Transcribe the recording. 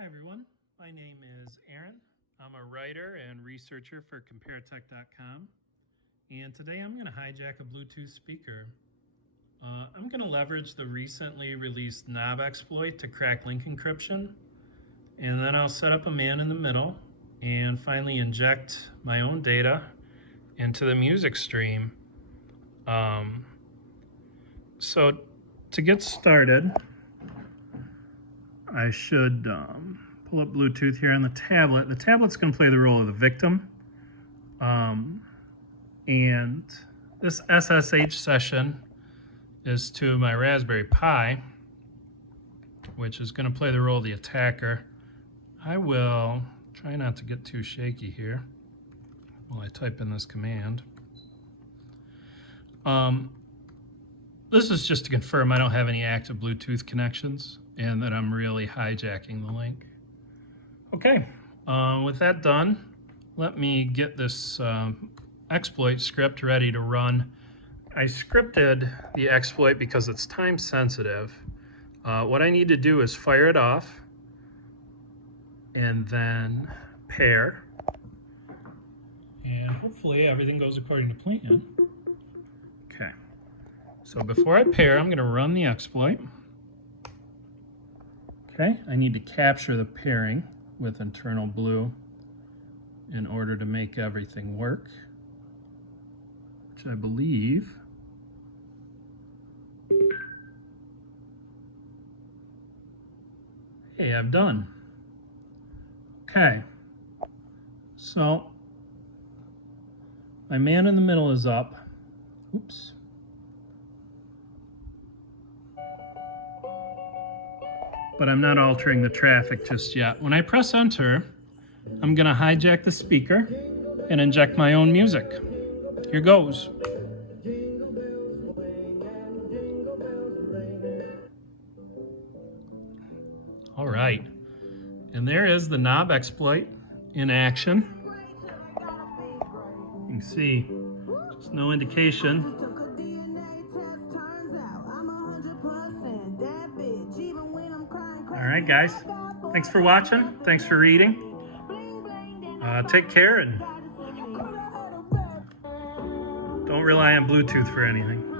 Hi everyone, my name is Aaron. I'm a writer and researcher for comparetech.com, and today I'm going to hijack a Bluetooth speaker. I'm going to leverage the recently released knob exploit to crack link encryption, and then I'll set up a man in the middle and finally inject my own data into the music stream. So to get started, I should pull up Bluetooth here on the tablet. The tablet's going to play the role of the victim. And this SSH session is to my Raspberry Pi, which is going to play the role of the attacker. I will try not to get too shaky here while I type in this command. This is just to confirm I don't have any active Bluetooth connections and that I'm really hijacking the link. Okay, with that done, let me get this exploit script ready to run. I scripted the exploit because it's time sensitive. What I need to do is fire it off and then pair. And hopefully everything goes according to plan. Okay, so before I pair, I'm gonna run the exploit. Okay, I need to capture the pairing with internal blue in order to make everything work, which I believe hey, I've done. Okay, so my man in the middle is up. Oops. But I'm not altering the traffic just yet. When I press enter, I'm gonna hijack the speaker and inject my own music. Here goes. All right, and there is the knob exploit in action. You can see, just no indication. All right, guys, thanks for watching. Thanks for reading. Take care and don't rely on Bluetooth for anything.